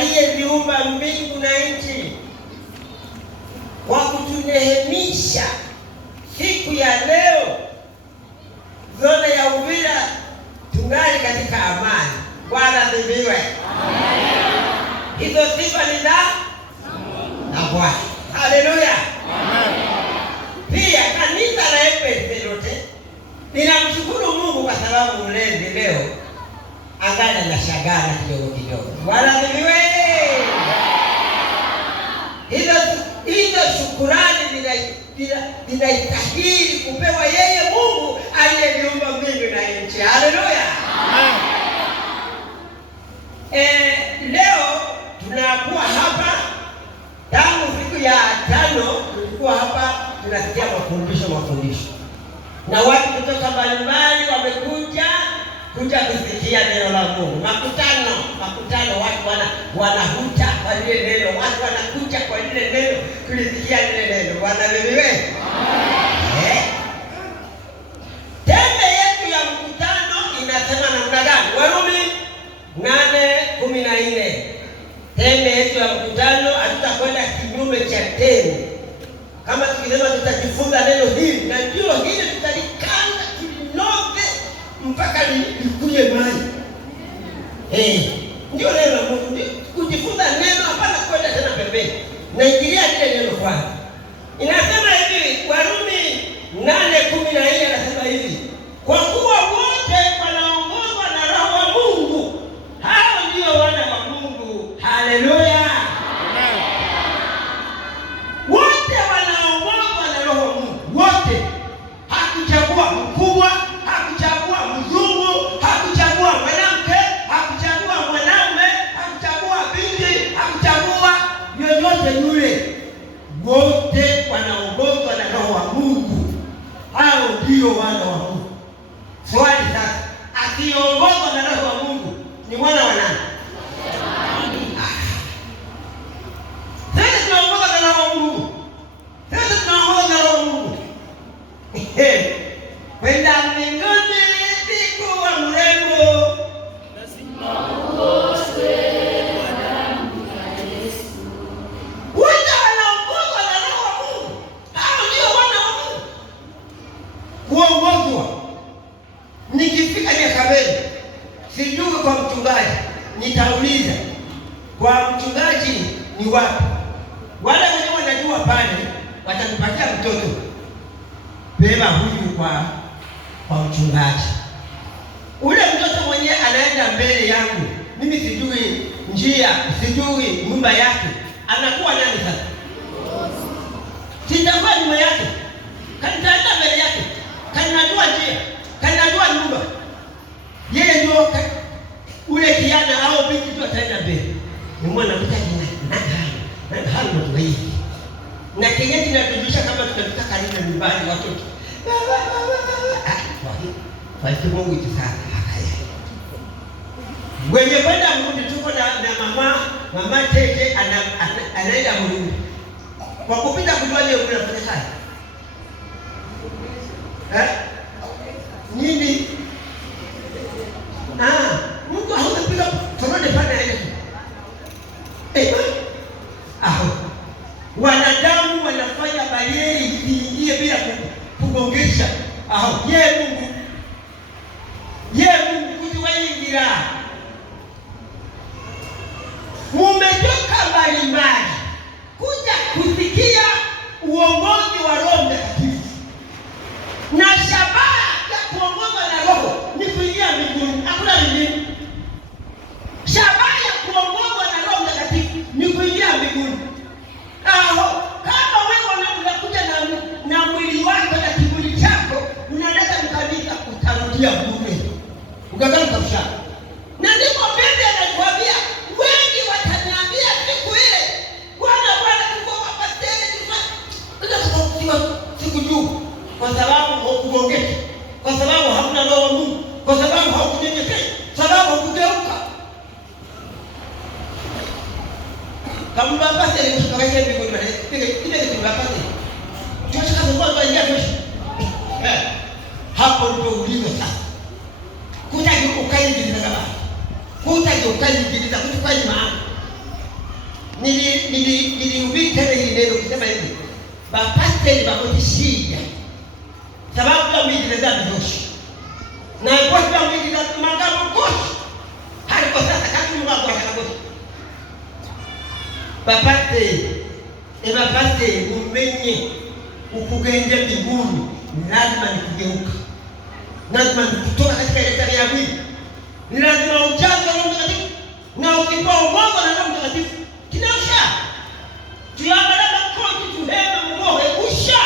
aliyeviumba mbingu na nchi, kwa kutunehemisha siku ya leo. Zona ya Uvira tungali katika amani. Bwana asifiwe. Hizo sifa ni za Bwana. Haleluya. Pia kanisa la Efeso lote ninamshukuru Mungu kwa sababu mlezi leo angali na shagala kidogo kidogo. Bwana asifiwe. Hizo shukurani zinastahili kupewa yeye Mungu aliyeviumba mbingu na nchi. Haleluya. Leo tunakuwa hapa tangu siku ya 5 tulikuwa hapa tunasikia mafundisho. Na watu kutoka mbalimbali wamekuja kusikia neno la Mungu. Makutano watu wanahuta kwa lile neno, watu wanakuja kwa lile neno, kulisikia lile neno. Bwana wewe. Tembe yetu ya mkutano inasema namna gani? Warumi 8:14. Tembe yetu ya mkutano, hatutakwenda kinyume cha tembe. Kama tukisema tutajifunza neno hili na ndio hili tutalikanda tulinoge mpaka likuje maji. Ndio neno la Mungu. Kujifunza neno hapana kwenda tena pembeni. Naingilia lile neno kwanza. Inasema hivi, Warumi 8:14 anasema hivi, kwa kuwa wote wanaongozwa na Roho wa Mungu, hao ndio wana wa Mungu. Haleluya. Wote wanaongozwa na Roho wa Mungu. Wote. Hakuchagua mkubwa, hakuchagua mzungu, hakuchagua mwanamke, hakuchagua mwanaume, hakuchagua binti, hakuchagua yoyote yule. Wote wanaongozwa na Roho wa Mungu. Hao ndio wana wa Mungu. Swali sasa, akiongozwa na Roho wa Mungu ni mwana wa nani? Sasa tunaongozwa na Roho wa Mungu. Kwenda mbinguni siku wa mrembo, lazima uoswe kwa damu ya Yesu. Wote wanaongozwa na Roho wa Mungu. Hao ndio wana wa Mungu. Kuongozwa. Nikifika Nyakabeni, sijui kwa mchungaji, nitauliza kwa mchungaji ni wapi? Wale wenye wanajua pale watanipatia mtoto. Beba huyu kwa mchungaji. Ule mtoto mwenye anaenda mbele yangu, mimi sijui njia, sijui nyumba yake, anakuwa nani sasa? Sitakuwa nyuma yake, kanitaenda mbele yake, kanajua njia, kanajua nyumba. Yeye ndio ule kijana au binti tu ataenda mbele. Ni mwana mtaji na hali ndio hivi. Na Kenya tunatujisha kama tunataka karibu nyumbani watoto. Kwa hiyo Mungu itasaka haya. Wenye kwenda Mrundi tuko na mama Tete anaenda Mrundi. Kwa kupita kujua leo unafanya kazi. Nini? Mungu haujapiga torode pale ile. Wanadamu wanafanya barieri iingie bila kugongesha. Ye Mungu kutuwaingira. Umetoka mbalimbali kuja kusikia uongozi wa Roho Mtakatifu. Na shabaha ya kuongozwa na Roho ni kuingia mbinguni. Hakuna lingine. Shabaha ya kuongozwa na Roho Mtakatifu ni kuingia mbinguni. Kama wewe unakuja na mwili wako na kiburi chako, unaleta mkabisa, utarudia bure. Ukagana kabisa. Na ndipo Biblia inatuambia wengi wataniambia siku ile, Bwana tuko hapa tena siku juu, kwa sababu hukugongeka, kwa sababu hamna Roho wa Mungu, kwa sababu haukunyenyekea, sababu hukugeuka. Kama baba sasa ni mshikaji mbinguni bwana. Kile kitu baba sasa. Tunataka kuomba ingia kesho. Hapo ndio ulizo sasa. Kutaji ukaji kama. Kutaji ukaji kama kutukaji maana. niliubika hili neno kusema hivi, bapasteri bakotishia sababu ya mwili na dhambi yoshi na kwa sababu mwili na magambo koshi haliko sasa kati mungu atakaboshi bapasteri umenye ukugende mbinguni lazima nikugeuka, lazima nikutoka katika ile tabia ya mwili, ni lazima ujaze Roho Mtakatifu, na ukipoongozwa na Roho Mtakatifu kinaosha tuyaangalia koti tuhema mroho kusha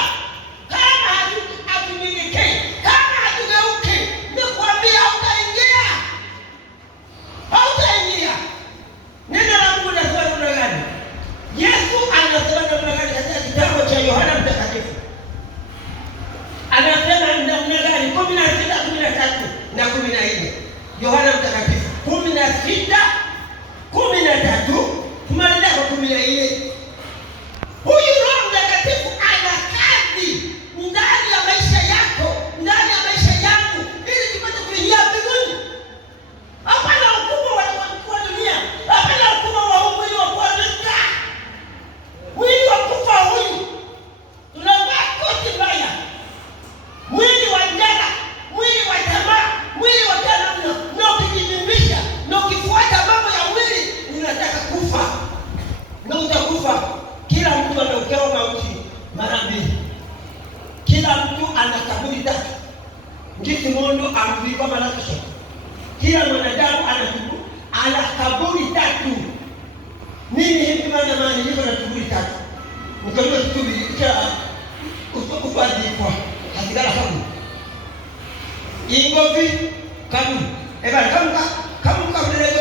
kama hatunyenyekee, kama hatugeuke, nikwambia hautaingia. Neno la Mungu linasema namna gani? Yesu anasema namna gani katika kitabu cha Yohana Mtakatifu? Anasema namna gani? 16:13 na 14. Yohana Mtakatifu 16:13 tumaliza kwa 14. Huyu Roho Mtakatifu ana kazi ndani ya maisha yako, ndani ya maisha yangu, ili tupate kuingia mbinguni. Hapana hukumu wa dunia, hapana hukumu wa mwili wa kuanguka, mwili wa kufa. Huyu tunavaa koti mbaya, mwili wa njala, mwili wa tamaa, mwili wa jana, na ukijibimbisha na ukifuata mambo ya mwili unataka kufa na utakufa. Kila mtu anaukewa mauti mara mbili. Kila mtu ana kaburi tatu. Ngiti mondo amvikwa mara kesho. Kila mwanadamu ana kaburi tatu. Mimi hivi maana niko na kaburi tatu. Nikaona kitu cha usipozikwa hatigala kaburi. Ingovi kaburi. Eba kama kaburi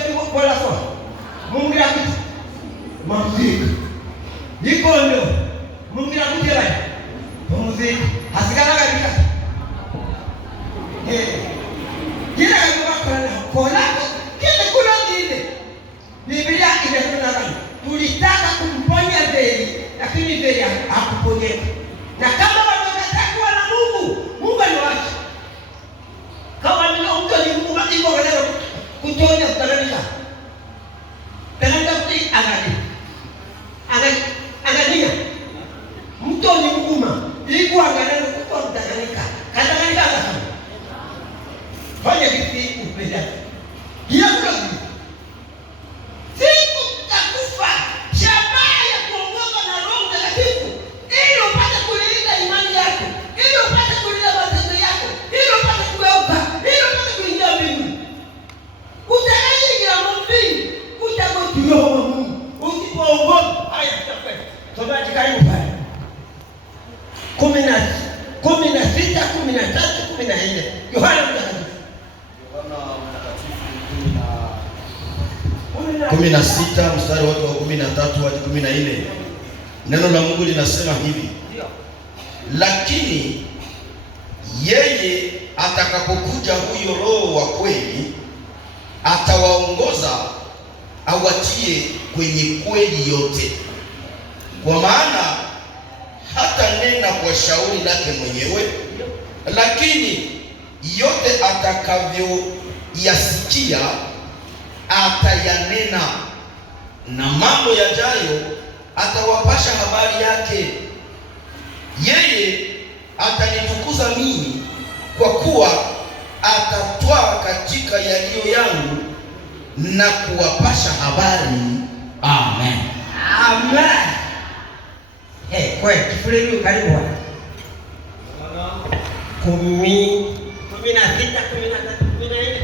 ndio kwa la kwa. Mungu yake mziki. Nikondo Mungu anakuja mziki hasigala kabisa. Kila kwa kile kuna dile Biblia inasema nani? Tulitaka kumponya Beli lakini Beli hakuponyeka. Na kama wanataka kuwa na Mungu anawacha. Kama ni mtu ni Mungu iko wale kutonya kutanisha. Tena kuti angalia mtu ni mkuma iko angalia kutoa mtakanika katakanika sana hoja kipi upenda hiyo ndio siku takufa shabaha ya kuongozwa na Roho Mtakatifu ili upate kulinda imani yako, ili upate kulinda matendo yako, ili upate kugeuka, ili upate kuingia mbinguni. Utaingia mbinguni utakotiwa kwa Mungu usipoongozwa. Haya tutakwenda somaji karibu pale 16, 13, 14. Yohana Mtakatifu 16 mstari wake wa 13 hadi 14. Neno la Mungu linasema hivi: lakini yeye atakapokuja, huyo Roho wa kweli, atawaongoza awatie kwenye kweli yote, kwa maana hata nena kwa shauri lake mwenyewe, lakini yote atakavyoyasikia atayanena, na mambo yajayo atawapasha habari yake. Yeye atanitukuza mimi, kwa kuwa atatwaa katika yaliyo yangu na kuwapasha habari. Amen. Amen. Kwa kifuleni karibu 16, 13, 14.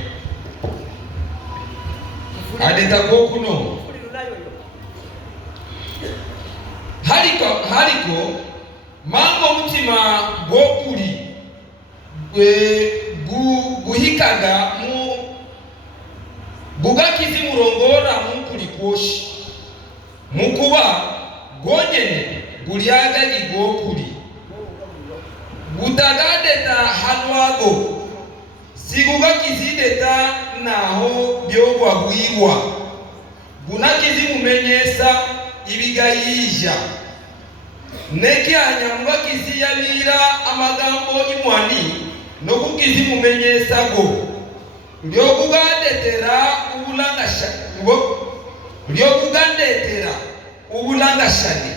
Adetago kuno haliko mambo mutima gokuli guhikaga mu bugakizi murongora mukuli kwoshi mukuba gonyene gulyaga ligokuli gutagadeta hanwago sigugakizideta naho byogwagwibwa gunakizimumenyesa ibigayija nekyanyamugakiziyabira amagambo imwani nokukizimumenyesago lyokugadetera ubulangasha lyokugandetera murangashane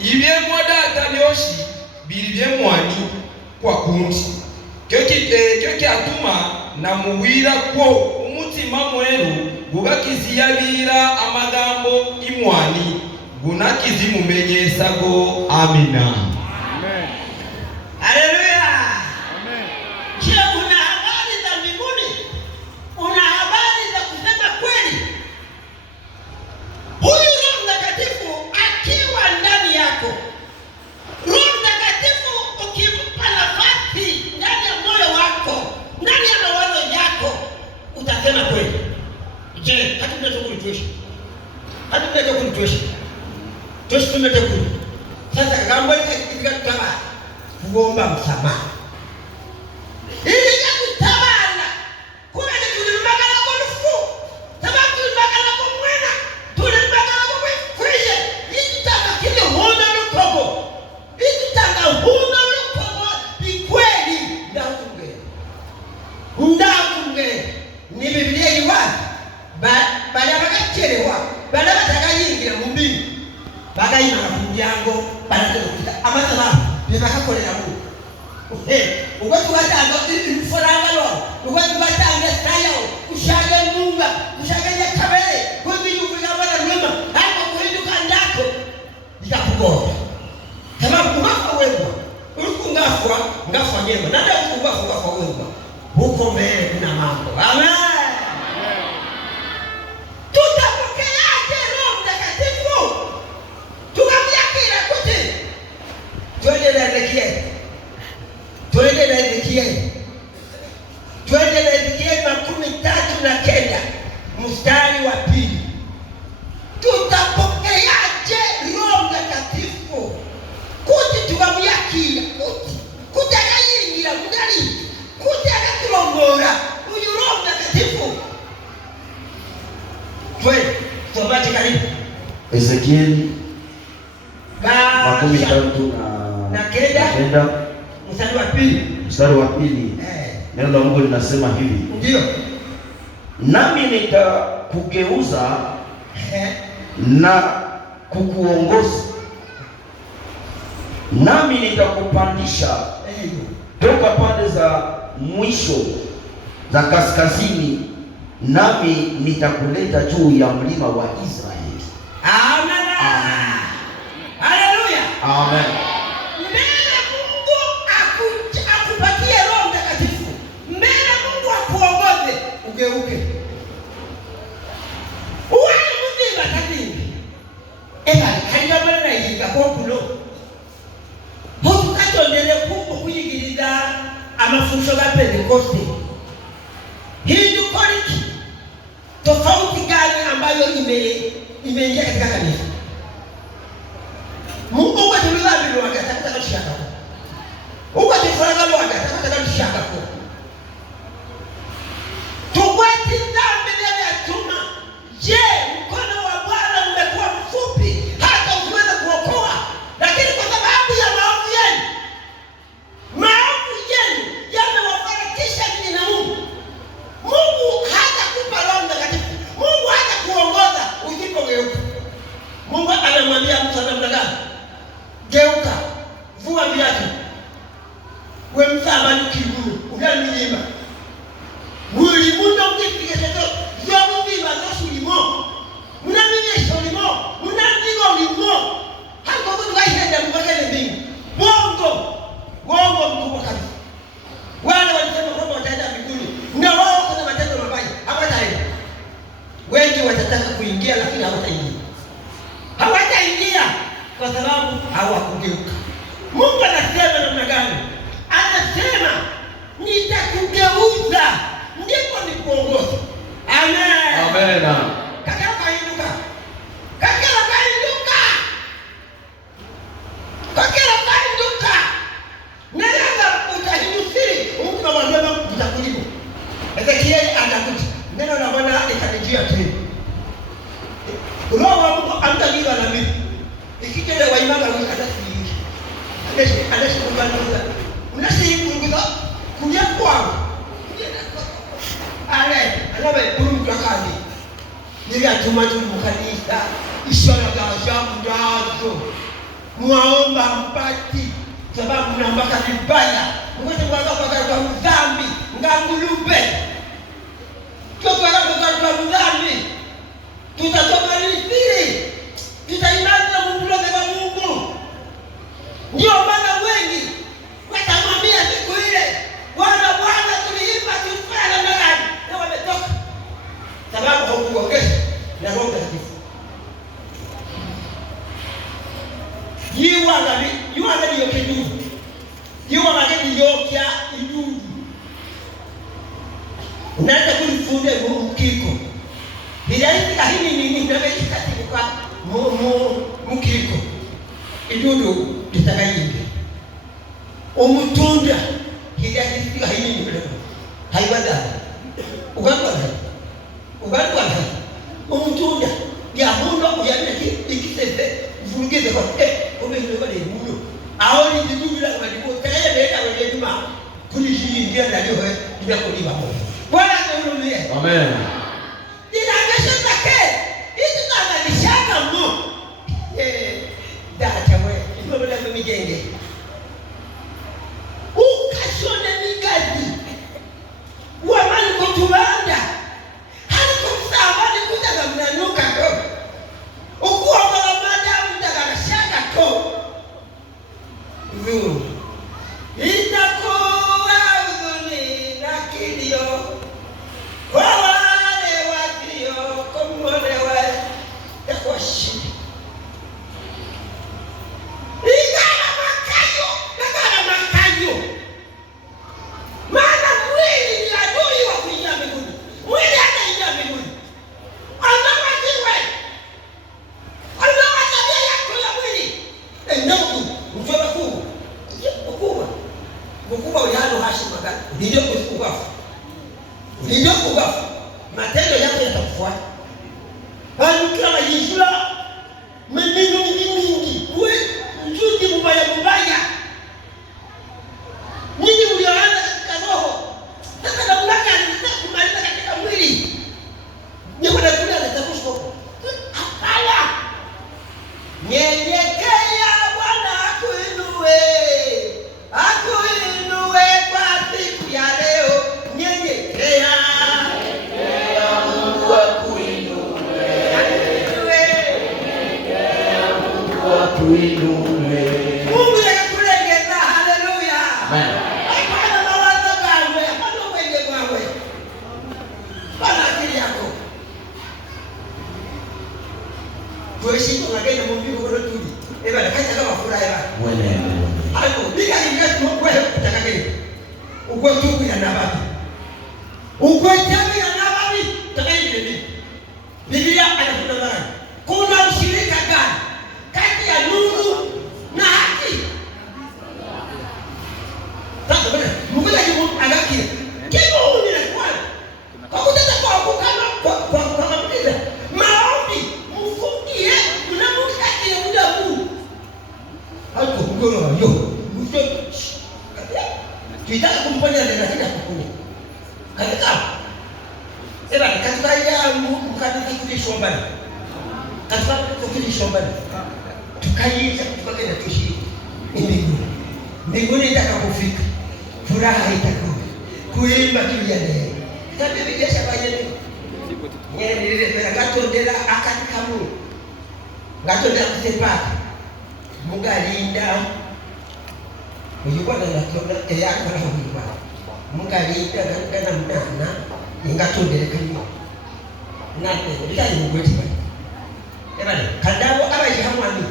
ibyemwa data byoshi bili byemwani kwa kundi kyo kyatuma namuwira kwo umutima mweru gugakiziyabira amagambo imwani gunakizimumenyesago. Amina. Amen. Haleluya. Amen. Je, una habari za mbinguni? Una habari za kusema kweli? Huyu Roho Mtakatifu akiwa ndani yako, Roho Mtakatifu ukimpa nafasi ndani ya moyo wako, ndani ya mawazo yako, utasema kweli. Je, hatukulitosha toshi tumetekulu. Sasa kagambo katika kutaba kuomba msamaha ili kutabana kuna tulimagala golufu sababu tulimagala kumwena tulimagala kumfrije itutaka kile huna lukogo itutaka huna lukogo bikweli ndakumge ni Biblia iwazi bali abakachelewa bali abatagayingira mu mbingu bagayima kumyango baratokita amataba bibakakolera mu ubwo tubatanga ibiforanga lo ubwo tubatanga stayo ushaga munga ushaga yakabere kundi yukuga bana rwema hapo kuhinduka ndako ikakugora sababu kubafa wewe ulikungafwa ngafwa nyema ndio kubafa wewe huko mbele kuna mambo. Amen. Twende na Ezekieli 39 mstari wa 2. Tutapokeaje Roho Mtakatifu? Kuti tukamyakira kuti akayingira mudali kuti akaturongora uyu Roho Mtakatifu. Twende tubate karibu Ezekieli 39 mstari wa 2. Neno la Mungu linasema hivi. Ndio. Nami nitakugeuza na kukuongoza, nami nitakupandisha toka pande za mwisho za kaskazini, nami nitakuleta juu ya mlima wa Israeli. Amen. Haleluya. Amen. Ugeuke uwe muzima kadini kariga bana yiga kokulo hokukatondere kuyigiriza amafusho ga Pentecoste. Hii koliki tofauti gani ambayo imeingia katika kanisa? Mungu wetu mlabili wakatafuta kushaka uko tofauti wakatafuta kushaka kwa tuweti dhambi ndani ya tuma. Je, mkono wa Bwana umekuwa mfupi hata usiweze kuokoa? Lakini kwa sababu ya maovu yenu yamewafarakisha ninyi na Mungu. Mungu hatakupa Roho Mtakatifu. Mungu hatakuongoza usipogeuka. Mungu anamwambia mtu namna gani? Geuka, vua viatu, we msamba nikiguru ugali milima mwili mundo mkipige seto yobu viva zosu limo muna minyesho limo muna ndigo limo hako kutu waihenda mbagele mbingu bongo mkubwa kabisa. Wale walisema kwamba wataenda mbinguni na wao kuna matendo mabaya hawataenda. Wengi watataka kuingia lakini hawataingia kwa sababu hawakugeuka. Mungu anasema namna gani? Anasema nitakugeuza ndipo nikuongoze. Amen. Amen. Kakala kainduka. Nenda utahidusiri Mungu anamwambia utakujibu. Ezekieli atakuja. Neno la Bwana likanijia tena. Roho wa Mungu amtajiwa na mimi. Ikitenda waimanga ukatasi. Anashi kubanduza. Unasi kuruguza kuja kwangu. Ale, alabe kuru mtakani. Nili atuma tu mkanisa. ishara za ajabu ndazo mwaomba mpati, sababu mnaombaka vibaya, mkote mwaka kwa mdhambi ngangulube kwa mdhambi tutatoka nisiri, tutaimani na Mungu wa Mungu. Ndio maana wengi watamwambia siku ile, Bwana tuliimba tulifanya namna gani, na wametoka sababu haukuongeza na Roho Mtakatifu. Yiwa ndiyo kidudu. Yiwa mageni yokia idudu. Unaenda kulifunde mkiko. Hilaisi kahini nini namechi katika mkiko. Idudu tutakayingi. Umutunda hilaisi kahini nini. Haiwadani. Ugadwana. Umutunda ya mundo uyameki ikisefe vurugeze kwa umezwe ni mundo aoni jidubira kwa ndipo tayari leta wewe nyuma kulishindia na leo ndio kuliwa moyo. Bwana tunulie. Amen. Ila kesho zake hizi tunalishaka mu data wewe ndio ndio mijenge ukashone migazi wamani kutubanda hali kumsabani kuja mnanuka tu ukuwa kwa madamu ndagarashaka tu itakuwa huzuni na kilio kwa wale walio kumolewa itakuwa shida. Igana makayo maana mwili ni adui wa kuingia mbinguni. Mwili hataingia mbinguni. Anawajiwe anawatabia yako ya mwili endapo mfano kubwa uyalo hashi magani ndio kugafu matendo yako yatakufuata. Bali kama yishula meneno mingi we njuti mbaya nyinyi mlioanza katika roho sasa na mlaka anataka kumaliza katika mwili ni kwa nini anatakushwa hapana. Nyenyekea Bwana akuinue kwa siku ya leo. Nyenyekea Mungu akuinue. Mungu yakulengeza. Haleluya. Amen. Hapana mawazo gawe, hapana wenge gawe. Bana akili yako. Tuishi kwa ngene Mungu kwa tuli. Eba kaita kama furaha eba. Wewe. Hapo bila ingati Mungu wewe utakageni. Uko tuku ya nababi. Uko tabi ya nababi takayini nini? Biblia anafunza nani? Kuna ushirika gani kati ya nuru na haki? Sasa bwana, Mungu anakia. Kipo ni kwa. Kwa kutaka kwa kukana kwa mpiza. Maombi mfungie unamkati ya muda huu. Hapo ngoro yo. Tutaka kumponya ndio katika kukuni. Katika sema katika ya mkadiki kulishwa mbali. Katika kulishwa mbali. Tukaiza tukakenda tuishi mbinguni. Mbinguni itakapofika furaha itakuwa. Kuimba tuliane. Kama Biblia shabanya ni. Yeye nilile ngatondela akatikamu. Ngatondela kusepaka. Mugalinda uyibona nakona eyakho la uyibona mugalinda kana mnana ingatondele kanyo nate bilayi ngwethi bani ebale kandawo abayihamwani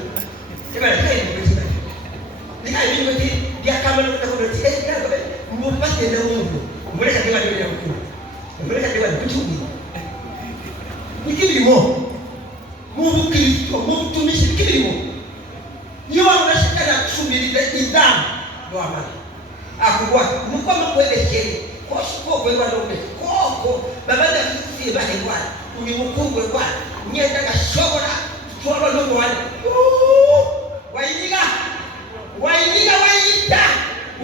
ebale kayi ngwethi bani likayi ngwethi yakamala kuthi esikhazo mbupase na umuntu muleka dibali ya mkulu muleka dibali kuthuni ikilimo mubukristo mubutumishi ikilimo niyo unashikana kusubiri idhamu ndo amani akubwa mukoma kwelekele koshiko kweba ndombe koko babada kufi bale bwana ni mukungwe bwana nyenda kashobora twaba ndo bwana wainiga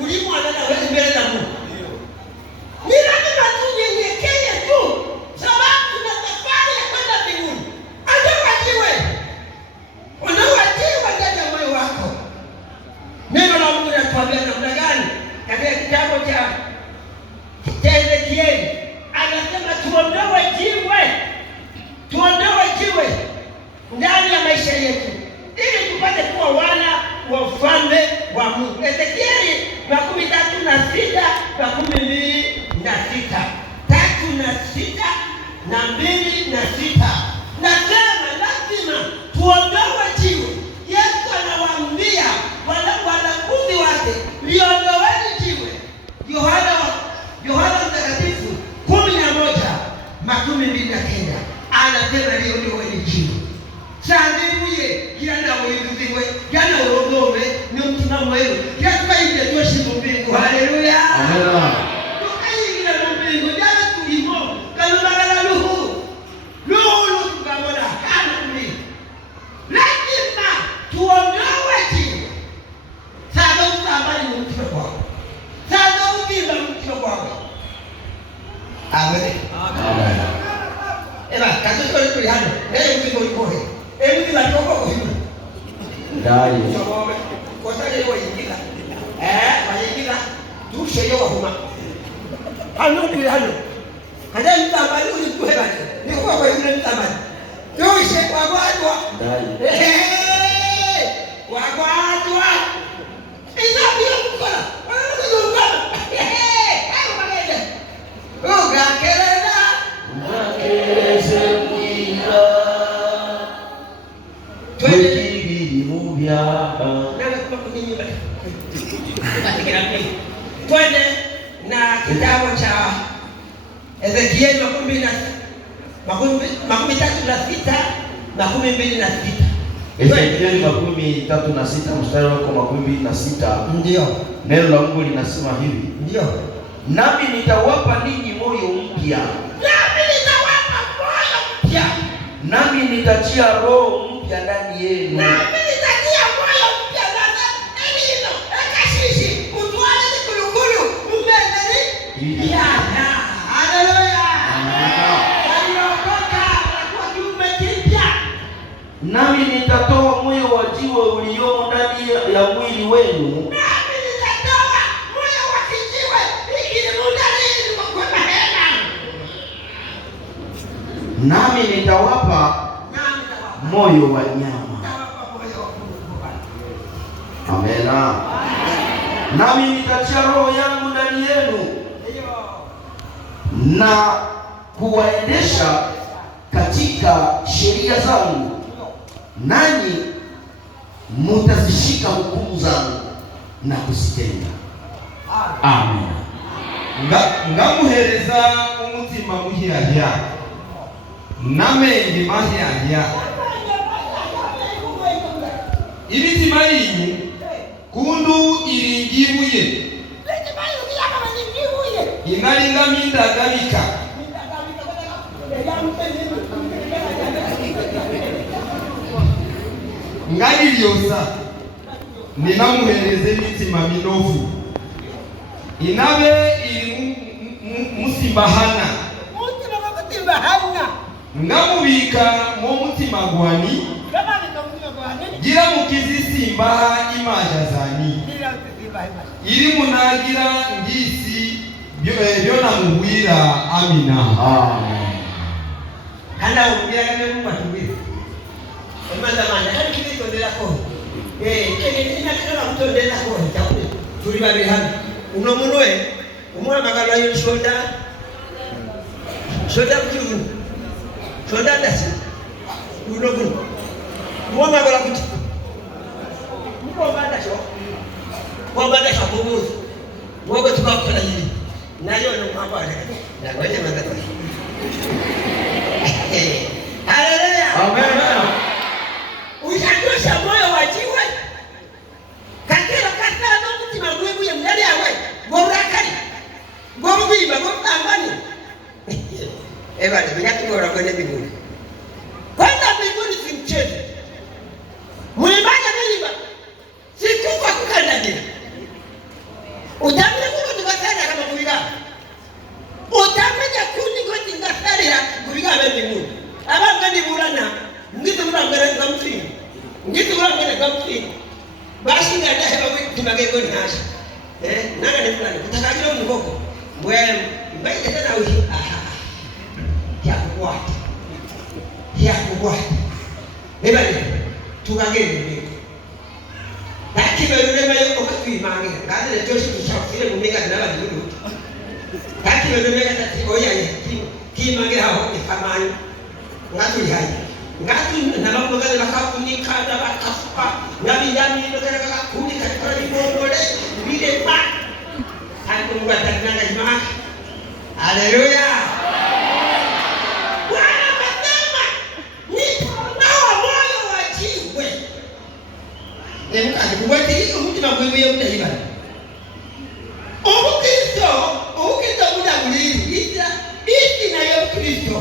ulimwana na wewe mbele za Mungu ni lazima tunyenyekee tu sababu tuna safari ya kwenda mbinguni. Aje wajiwe 26. Nasema lazima tuondoe jiwe. Yesu anawaambia wanafunzi wake, liondoeni jiwe. Yohana Mtakatifu 11:29 anasema liondoeni jiwe. Sandibuye yana wewe yana urogome ni mtima mwewe yatwaije tweshimu mbingu. Haleluya, Amen. tukaingira mu mbingu jana tulimo kalubagala luhu tukamona kana kuli. Lazima tuondoe jiwe. Sasa utabali ni mtima kwako. Sasa ukiba mtima kwako. Amen. Amen. Eba katika ile hano leo mzigo uko he. Hebu bila toko kwa hiyo. Dai. Kwa sababu leo yingira. Bayingira tushe yo huma. Hano kwa hano. Kada mtambali ulikuwa bani. Ni kwa yule mtambali. Tushe kwa bwana. Dai. Wa bwana. Ina bio mkola. Wanazungana. Hayo magende. Uga kelele. Makeleze mwira. Twekibiri mubya. Twende na kitabu cha Ezekieli 33:26. Ezekieli 33:6 mstari wako 26. Ndio. Neno la Mungu linasema hivi. Ndio. Nami nitawapa ninyi moyo mpya. Nami nitawapa moyo mpya. Nami nitatia roho mpya ndani yenu. Nami nitatia moyo mpya ndani yenu. Ekashishi mutwale kulukulu umendeni. Ya. Haleluya. Waliokoka wanakuwa kiumbe kipya. Nami nitatoa moyo wa jiwe uliomo ndani ya mwili wenu. Nami nitatoa moyo wa kijiwe ili mudani kwa mahela. Nami nitawapa moyo wa nyama. Amena. Nami nitatia roho yangu ndani yenu na kuwaendesha katika sheria zangu, nanyi mutazishika hukumu zangu na kuzitenda. Amen. Ngamuhereza umutima muhyahya n'amenge mahyahya. Imitima yinyu kundu iringibuye inalinga mindagabika. Ngalilyosa ninamuhereza imitima minofu inabe iri musimbahana. Ngamubika mu mutima gwani gira mukizisimbaha imaja zani iri munagira ngisi byona muhwira. Amina. Amen. Hana umbira kame Mungu atuweze. Emanda manda kani kile tondela ko. Kene ina kana mtondela ko chakule. Tuli babe hano. Uno munwe umwana magalo ayo shoda. Shoda kuju. Shoda dasi. Uno bunu. Mwana magalo kuju. Mko banda sho. Kwa banda sho kubuzu. Wogo tukakola hili. Nayo no mabara. Na ngoja magalo. Haleluya. Amen. Ushadosha moyo wa jiwe. Kakira katano mutima gwebu ya mdali yawe. Gorakari. Gorubiba gotambani. Eba ni nyati ngora kwenda mbinguni. Kwenda mbinguni si mchezo. Mwimbaja mwimba. Sikufa kukandagira. Utamenya kuko tukasana kama kubiga. Utamenya kundi kwati ngasarira kubiga mbinguni. Abanga ndi burana. Ngito murangara ngamutsi. Ngito murangara ngamutsi. Basi ngada heba kutimage ko ntasha. Nanga ni fulani kutakakira umukoko. Mbwe mbaye tena uhi. Ya kukwata. Eba ni tubagende mbiko. Takiba yule mayo okatwimange. Ngade le toshi tushafire mumega nabali. Takiba yule mega tati oya kimage haho ikamani. ngatu yayi ngatu na mambo gani makafunika na bakafuka ngabi yami ndo kana kakuni katika libongole vile pa hapo Mungu atananga jamaa. Haleluya. Bwana anasema nitaondoa moyo wa jiwe. Nemka kuwete hiyo mtu na mwewe mtaiba. Ukristo muda mwingi iti na yo Kristo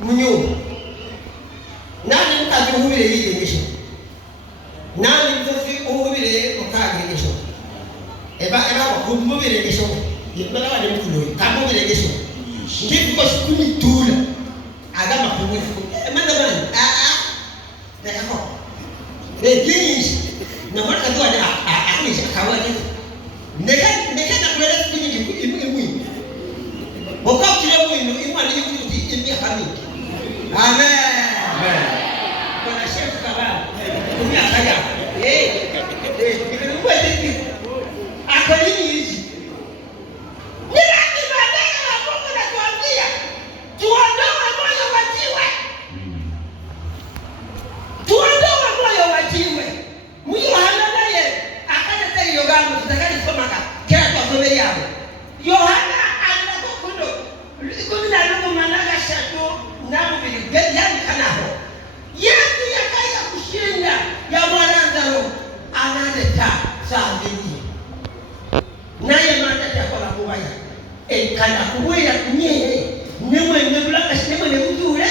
munyu. Nani mkajuhubire hili ngisho? Nani mtofi uhubire okage ngisho? Eba kumubire ngisho. Yebala wale mkulo. Kamubire ngisho. Ndipo sikuni tula. Agama kumwe. Manda bani. Ndakako. Kini na mwana kadua akisha kawaje. Nekana kulele sikini imwi. Wakati leo imani yuko imia kami. Amen. Bwana shefu kabla. Kumia kaya. Nimeruwa hivi. Akalini hizi. Ni lazima neno la Mungu linatuambia tuondoe moyo wa jiwe. Tuondoe moyo wa jiwe. Yohana naye akaleta hiyo gambo tutakalisoma kila tusome yao. Yohana anakokundo kuna ndugu manaka shato nabo yani kanaho. Yesu yakaya kushinda ya mwanandaro analeta sabini. Naye matata kwa kubaya. Kana kuwea kunye nemwe nebulaka nemwe nebudure.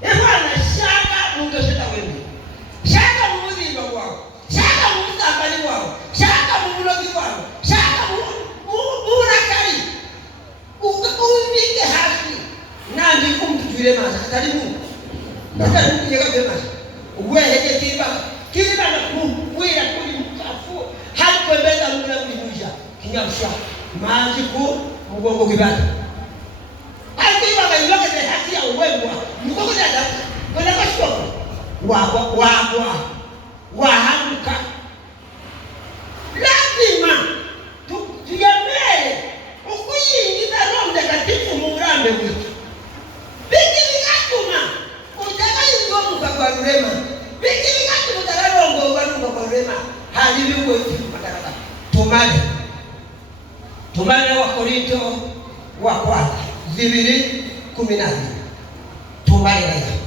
Bwana shaka Mungu shaka wewe. Shaka muzimba wao. Shaka muzambali wao. Shaka mulogi wao. Shaka murakari. Uwike haki. Nandi kumtujule maza katali Mungu. Katali Mungu yega bema. Uwe heje kiba na kuwira kuli mkafu. Hakwembeza Mungu na kuinuja. Kinyamsha. Maji ku mgongo kibata. Haikuiba ngailoka de haki ya uwewa. Mgongo dada. Kuna kwa shoko. Wahamuka. Lazima tuyamee ukuyingiza Roho Mtakatifu murambe wetu. Biki vikatuma utaka yingomu kwa rurema. Biki vikatuma utaka rongo kwa rurema. Halibi wetu madaraka. Tumane wa Korinto wa kwanza 2:14. Tumane na hiyo.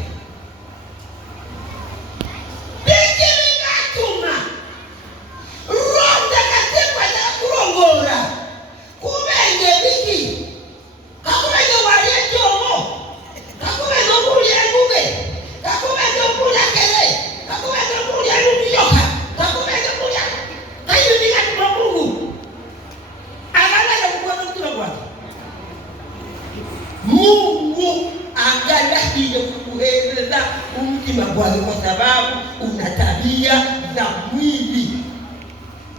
Mungu angalia kukueleza umtima kwako kwa sababu una tabia za mwili.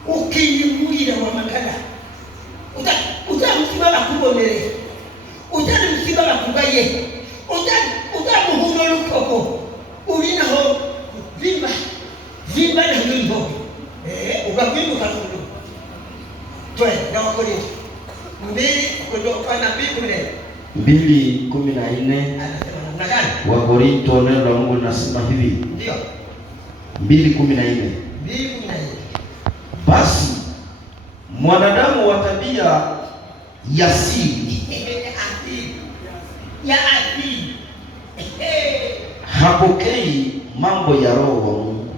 Ukimwira wa makala utamsiba bakubonere. Utamsiba bakubaye. Utamuhuno lukoko. Ulinaho vimba na hilo. Ukakwindu katulu. Twe na Wakorintho 2:14. Wakorintho neno la Mungu linasema hivi. Ndio. 2:14. Basi mwanadamu wa tabia ya asili hapokei mambo ya Roho wa Mungu,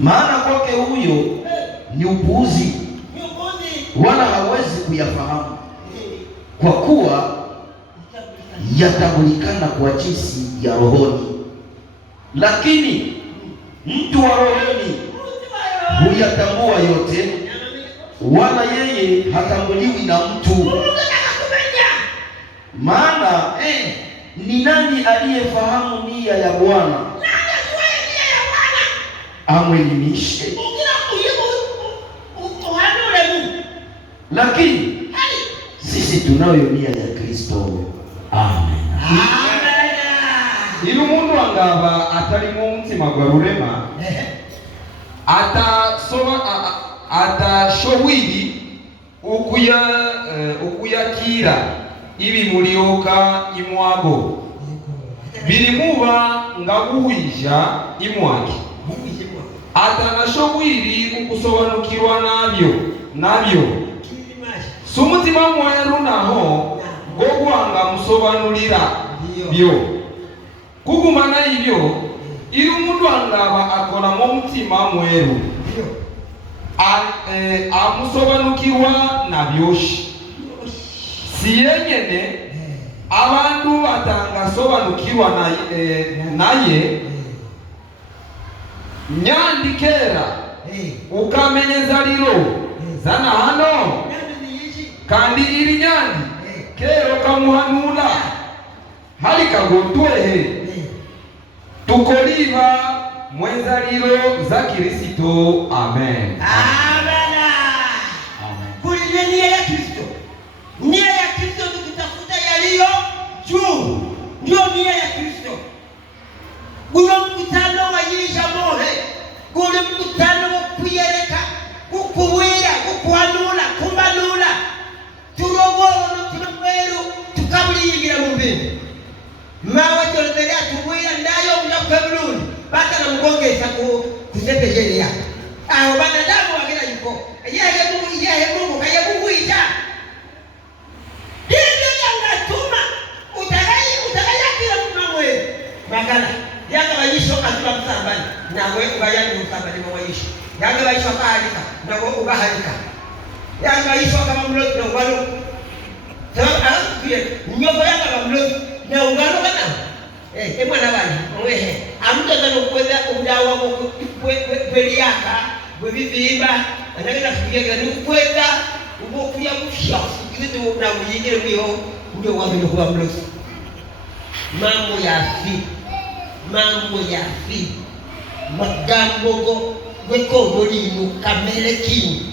maana kwake huyo ni upuuzi, wala hawezi kuyafahamu, kwa kuwa yatambulikana kwa jinsi ya rohoni. Lakini mtu wa rohoni huyatambua yote, wala yeye hatambuliwi na mtu. Maana ni nani aliyefahamu nia ya Bwana amwelimishe? Lakini sisi tunayo nia ya Kristo. Amen. Ilu mundu angaba atalimo umutima gwa rurema atashobwiri ukuyakira ibi mulioka imwago bilimuba nga buwisha imwaki atanashobwiri ukusobanukirwa nabyo sumutima mweru naho gogwanga musobanulira byo kugumana ibyo ili umundu angaba akolamo umutima mweru amusobanukirwa nabyoshi si yenyene abantu batangasobanukirwa naye nyandikera ukamenyeza lilo zana hano kandi ili nyandi kero kamuhanula hali kagotwehe tukoliva mwenzalilo za Kristo. Amen. Amena. Kulia nia ya Kristo. Nia ya Kristo ni kutafuta yaliyo juu. Ndio nia ya Kristo. Ule mkutano wa yisha mohe. Ule mkutano wa kuyereka. Kukuwira, kukuanula, kumbanula. Turogoro na tunamweru. Tukabuli yingira mumbini. Mawe tulibelea tuwira ndayo mnakabuluni. Baka na mgongeza kusepejelea. Aho banadamu wagera yuko. Yeye Mungu kaya Mungu ita. Ndiyo yangatuma utagaya kila mwe. Magana yanga bayisho azula msambani nawe ubayani msambani mwayisho. Yanga bayisho kahalika nawe ubahalika. Yanga bayisho kama mlozi na ugalo. Sababu nyogo yanga bamlozi na ugalo kana. Mwana bani mwehe amutazana ukweza udawa kweliaka bwebivimba anagenda kupiga ni ukweza ubokuya kusha kitu na muyigire mwiho ndio wabino kuba mlosi mambo ya fi magambo go gweko linu kamere kini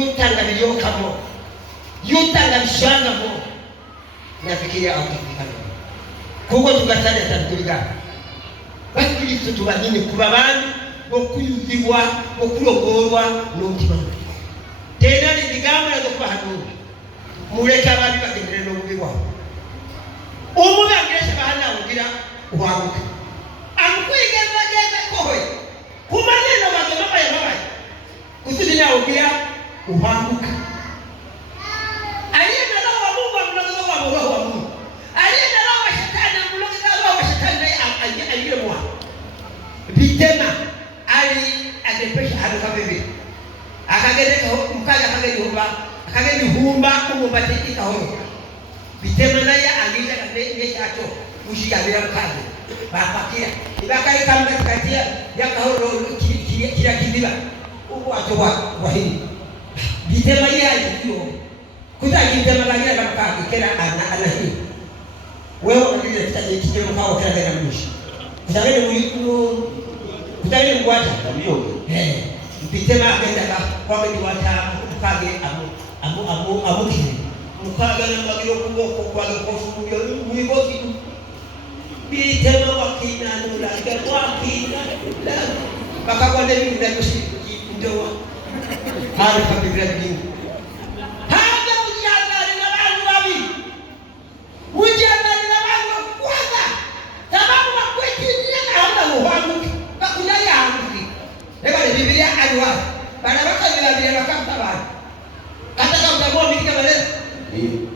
yutanga biliyokamo yutanga bishanga mo nafikiria autakikana kuko tugatane atakuligana bakristo tubanyine kuba bantu bokuyuzibwa okulogorwa n'umutima tena ni bigambo nazo kuba hano muleka abandi bagendere n'obubibwa umubi agesha bahana ugira uhabuka amukwigeza geze kowe kumaneno bagema yabaye kusudi na ugira uhabuka aliyena roho wa Mungu amnazo wa roho wa Mungu aliyena roho wa shetani amnazo roho wa shetani ayire mwa bitema ali adepesha hado kabebe akagereka mkaja akageni humba umubatika ho bitema naye alija kande chato kushikabira mkaje bapakia ibaka ikamba katia yakahoro kila kidiba uko atowa wahini bitema yeye alio kutajitema lagia mkaje kila ana hii wewe unajua kitajitema mkao kila gani mwishi kutagene mwacha ndio bitema akaenda kwa mimi wata mkage amukini mukaga na magiro kuboko kwa kofu ndio mwigoki bitema wakina nula kwa kina baka kwa ndio ndio ndio hadi kabla ndio hada ujana na watu wapi ujana na watu kwanza sababu wakweti na hauna uhamu bakuna yangu eba Biblia aliwa bana baka bila bakamtabana kataka utabua mikika bale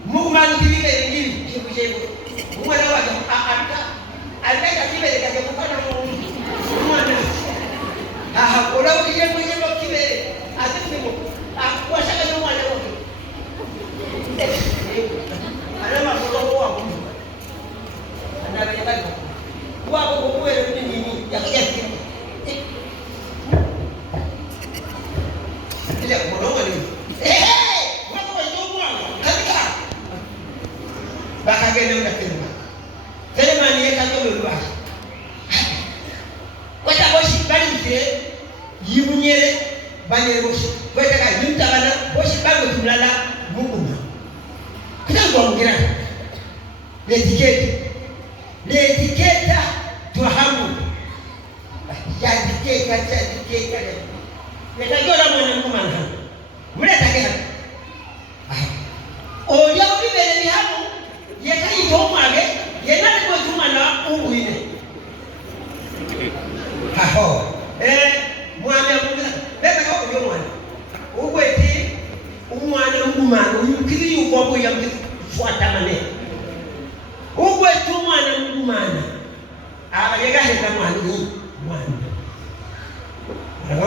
Mungu mani kibile ngini chikuchego mwana wake alika kibele kaje kufanya mwana ola ukijego yego kibele asimu kwa shaka ni mwana wake ana mkono wa Mungu anabeba kwa kwa nini yakaja ile mwanaume ni wako wajomwa katika bakagene unasema sema ni yeka ndio lwa kwa sababu bali mzee yimunyele banye boshi kwa taka yimtabana boshi bango tulala Mungu kitango ngira letiketa tuhamu ya tiketa Netakiwa na mwana mkumana mule takea oya ubibele ni hamu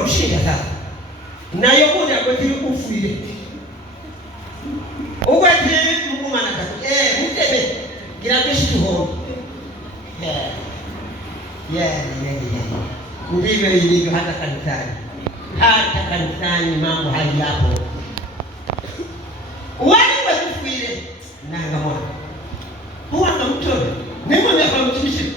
ushinda sasa nayo kuna kwetiri ufire ukwetiri mkumana taku mutebe kinakeshi tuhombe ndivyo ilivyo hata kanisani. Hata kanisani mambo hayapo. Wali wekufire nanga mwana huwanga mtoro nimo nyafa mtumishi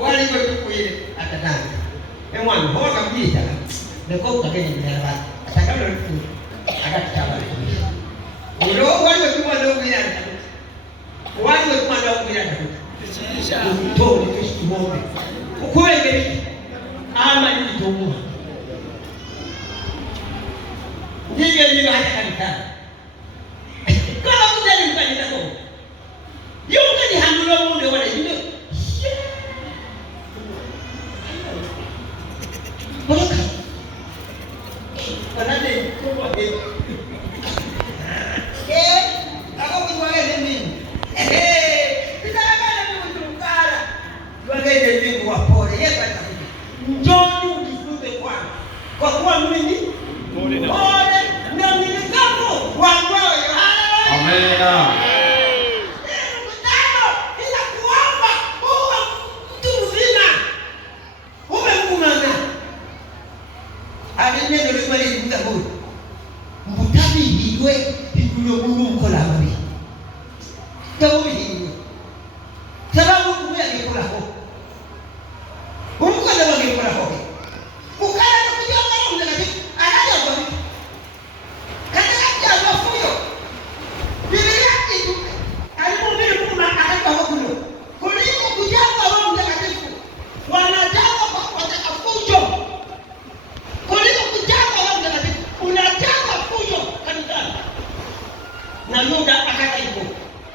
wali wekufire atatanga mwana huwanga mjita neko kakeni mjara atakabla mtu akatitaba ilo wali wekufire ndo mjara wali wekufire ndo mjara mtoro keshi tuhombe ukwege ama nilitomua ndivyo ndivyo hata kanisani. Kama kutani mkanisa kwa yunga ni hamulo munde wale yunga Boloka wanade kwa ako kiwageze mimi kitakana ni mtukara kiwageze mimi wapole Yesu atakuja njoni ujifunze kwanza kwa kuwa mimi pole ndio nilikapo wa moyo. Amina. Mkutano ila kuomba uwe mtu mzima uwe mkumana alineno lima lilimta buri mbutabi higwe higulo mungu mkola mabi tabubi higwe sababu kumea kikola ho umkola wage kikola ho ukala na kujua kama mtakatifu anaja kwa vitu katika wafuyo Biblia itu alipomwambia Mungu akataka hukumu kuliko kujaza Roho Mtakatifu wanajaza kwa wataka fujo kuliko kujaza Roho Mtakatifu unajaza fujo kanisani na Yuda akaka hivyo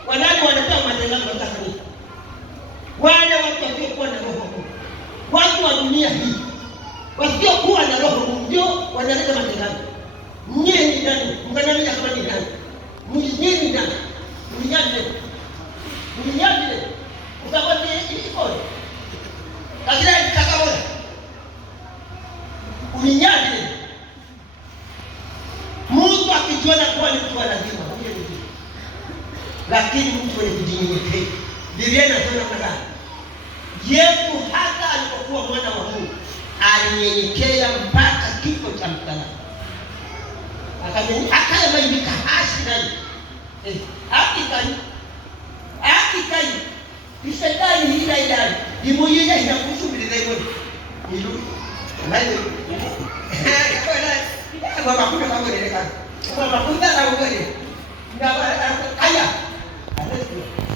wanani wanatoa matendo matakatifu wale watu wasiokuwa na roho watu wa dunia hii wasiokuwa na roho ndio wanaleta matendo nyinyi ndani mkanamia kama ni ndani nyinyi ndani mnyanje utakwenda iko kasira kitakaona unyanje mtu akijiona kuwa ni mtu lazima lakini mtu mwenye kujinyenyekea Biblia inasema kwamba Yesu hata alipokuwa mwana wa Mungu alinyenyekea mpaka kifo cha msalaba akayamaimika hasi nani akikai bishetani hila ilani imuyiya inakusubiriza iboni ilu nayo kwa makuta kama ile kana kwa makuta kama ile ngaba aya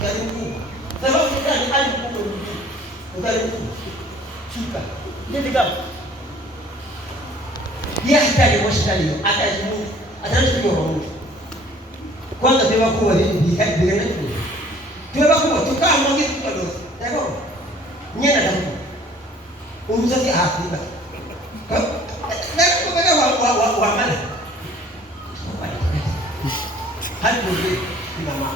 karibu sababu gani alikuwa karibu chuka ndio kama hata mshitali atazimu atanishukuru Mungu kwanza tuwe kwa hivi bila tuwe kwa tukaa mwangi kidogo ndio nyenda ndio umzazi Afrika ndio kwa wa mala hadi ndio mama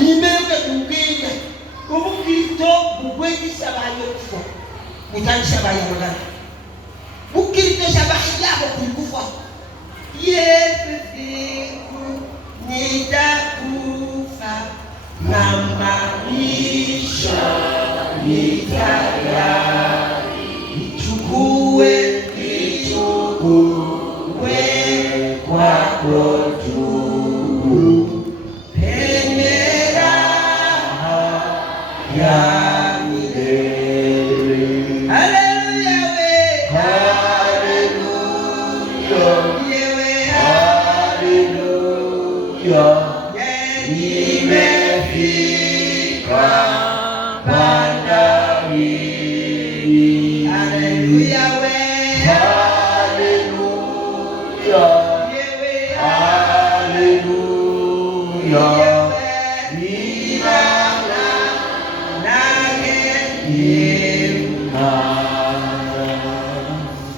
nimekuja kungenya ubukito bugwezi sabayo kufa utanisha baya magana bukirito shabahi yako kulikufa Yesu siku nitakufa na maisha nitayari ichukue kwako juu penye raha ya milele. Haleluya we nimefika bandarini. Haleluya we haleluya haleluya nibana nage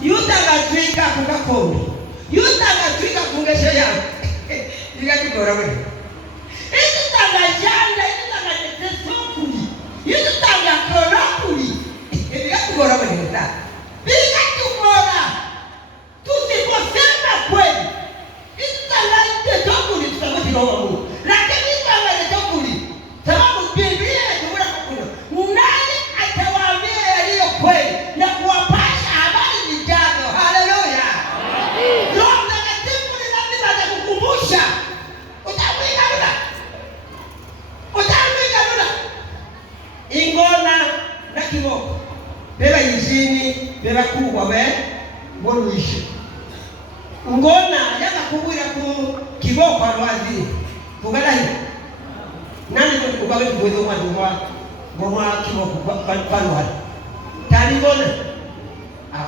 yutagatrika kugakondo yutagatrika kungesha yangu ikakigora wewe itutagajanda itutagatetesokuli kiroho wa Mungu. Lakini kama anatokuli sababu Biblia inatuona kuna nani atawaambia yaliyo kweli na kuwapasha habari zijazo. Haleluya. Roho Mtakatifu ni lazima atakukumbusha. Utamwinga nuna ingona na kiboko beba yizini beba kubwa we boluishi ngona yaga kubwira ku kiboko alwazi kugalahi nani ko ukawe kuwezo mwa kiboko kwa talibona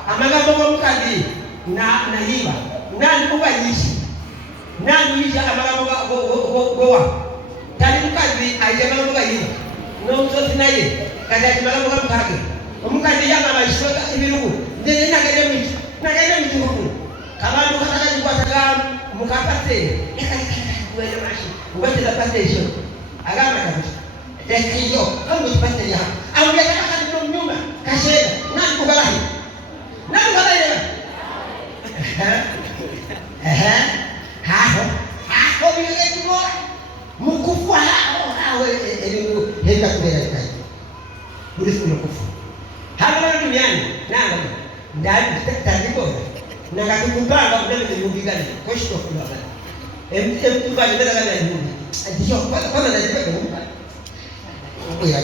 amagambo gomukadi na yiba nani kuba yishi nani yishi amagambo gowa talibukadi ayamagambo gayiba no msozi naye kada amagambo gamukage omukadi yanga bayishoka ibirugu ndene nagende miturugu kabantu kataka kukwataga mukapate kuwele mashi uwete la pastation agama kabisa hiyo kama pastation ya au ya kaka nyuma kasheda nani kubalahi hapo vile kidogo mkufu hao elimu henda kubela kai ulisiku mkufu hapa duniani nanga ndani tatizo na kakupanga mbele mbigani koshto kwa mtuka ndio kama ndio ndio kwanza najipeka huko hapo ya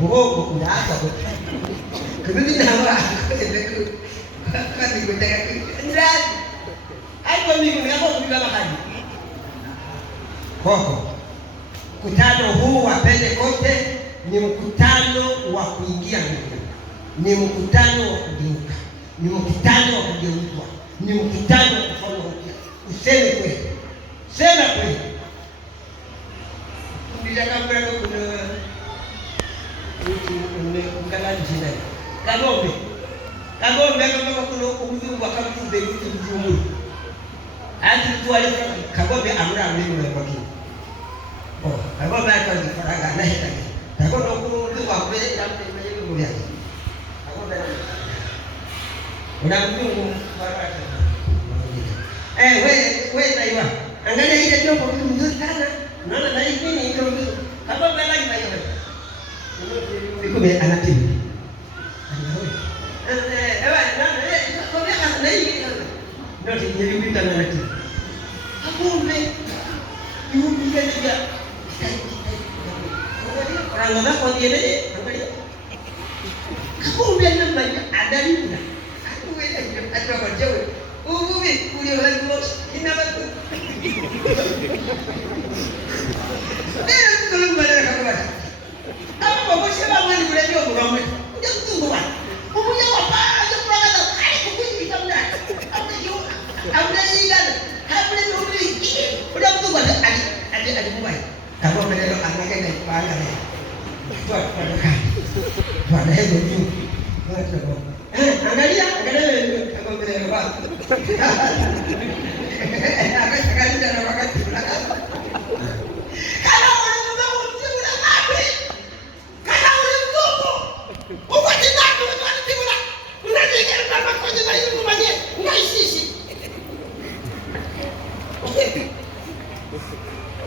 boko ndaanza kwa kibidi na hawa kati kutaka ndani hapo mimi ninapo kupiga mahali koko. Mkutano huu wa Pentekoste ni mkutano wa kuingia mbinguni, ni mkutano wa kugeuka, ni mkutano wa kugeuzwa, ni mkutano wa kufanya upya. Useme kweli, sema kweli. Bila kabla kuna mkalaji jina kagombe kama kuna uzungu akamfunde mtu mzungu hadi tu alifika kagombe amra mimi na kwa kini kagombe alikuwa faragha na hata kagombe kuna kwa kweli na mimi mmoja kagombe unamjungu faragha wewe naiwa angalia ile jambo mzuri sana naona na hii nini ndio mzuri kagombe lazima hiyo ndio anatibu noti nilipita na nati kumbe yupi kaja orang mana kau dia ni kumbe nama ada ni pula aku ada macam kumbe kuliah lagi bos ini apa tu kalau mana kamu baca apa bapak siapa mana boleh jawab kamu jangan tunggu kan kamu jawab apa aja perang atau aku kita dah Abra ikan, habis nuri, udah tu ada buat. Kamu menelok anaknya naik pangkat ni, buat kan, buat dah itu. Anak dia, kamu menelok apa? Aku sekali dah nampak tu. Kalau orang tu mesti buat apa? Kalau orang tu, buat tidak tu macam tu buat. Nanti kalau nampak kau jadi itu macam ni, isi.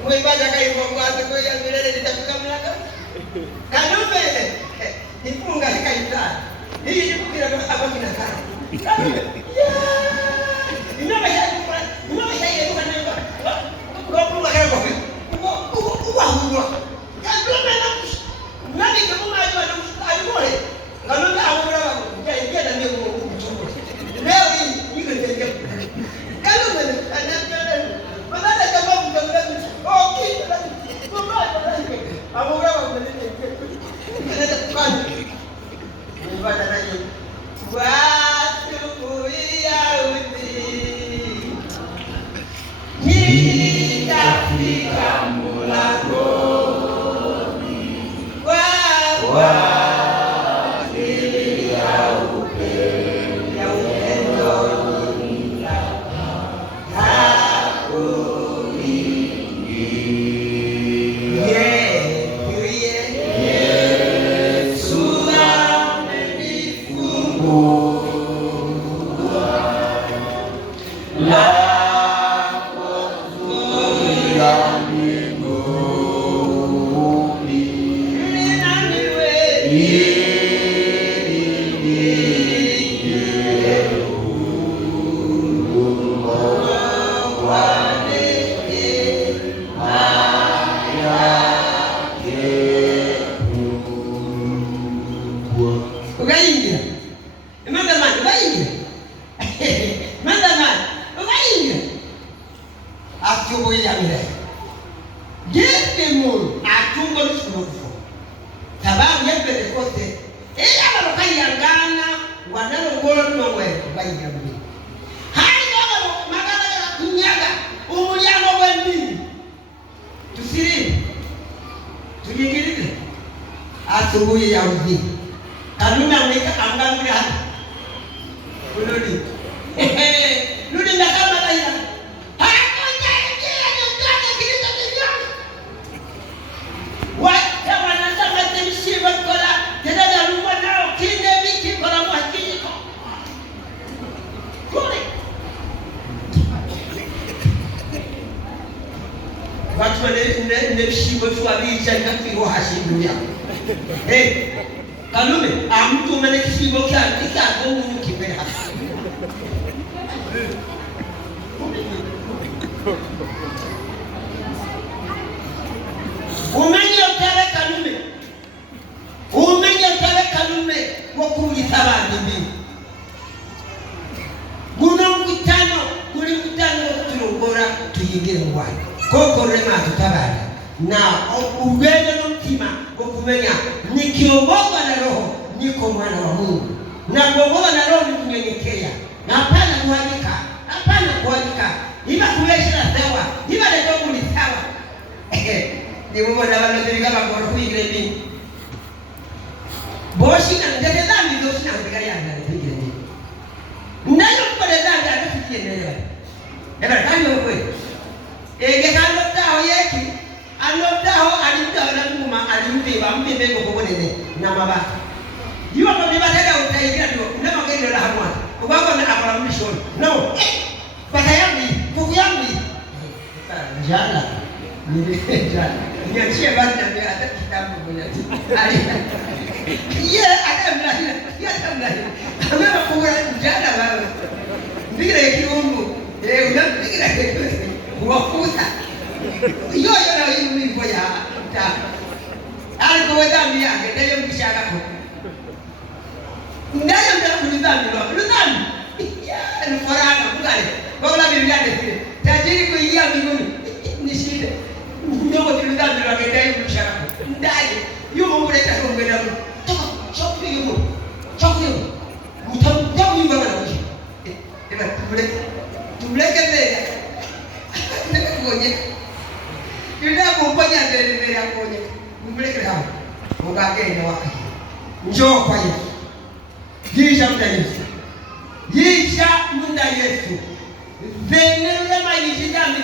Muibaja kai Mungu atakuwa ya milele litafika mlaka. Kanumbe nifunga kaita. Hii ni kila hapa kinakaa. Inama ya kwa namba. Kwa kama kwa huwa. Kanumbe na nani kama maji alibore. Kanumbe aura ya ndio Mungu mchungu. Leo hii niko ndio. Kanumbe badala kama mtangula okay amura wamelete nenda kufanya ibada nayo watu kuya uti asubuhi ya milele. Jinsi Mungu atungo nisikunufu sababu ya Pentekoste ila bakayangana wanalo ngono mwe bayirabye hayi baba magana ya kunyaga umulyango w'endini tusiri tujigirire asubuhi ya uzima kanuna mweka angangura kulodi ludi ndakama daira hakonya ingia nyumbani kilito kivyani wata wanasema temshiba kola tena rumwa nao kinde wiki kola mwakiko kule watu wane mshiba tuwabija kafi wa hashidunia kalume amtu umene kishibo kia gongu kibera umenye utare kalume wakuli sabandi mbi guno mkutano kuli mkutano tulongora tuyingire mwani koko rema tutabari na uwele mtima wakumenya nikiongozwa na Roho niko mwana wa Mungu na kuongozwa na Roho ni kunyenyekea na hapana kuandika iba kuwesha sawa iba le dogo ni sawa ni wewe na wale ndio kama kwa kuingire mimi boshi na ndege dhambi ndio sina ndega yana kuingire mimi ndayo kwa dhambi atafikie nelewa kama kweli gekalo tao yeki anotao alimtao na nguma alimpiba mpimbengo kubonene na mabaka yiwa kwa nibatega utaingia ndio ndema ngende la hamwa ubako na akala mishoni no bata yangu kuku yangu jana jana niachie basi na mimi hata kitabu moja ali atamla kama kwa jana baba ndigire kiungu unampigira kuwafuta yo na yumi ngoja ta alikuwa dhambi yake ndio mkishaka kwa ndaye mtaka kulidhambi ya ni farana kugale bora Biblia ndio tajiri kuingia mbinguni ni shida ndio kulidhambi la ndio mkishaka ndaye yumo kuleta ngombe toka chofi yumo mtamu yumo bana mwisho tumleke mbele kuonye yule kuponya mbele ya kuonye mpeleke hapo ungakende wake njoo kwa Yesu yisha mda Yesu venele maisha dhambi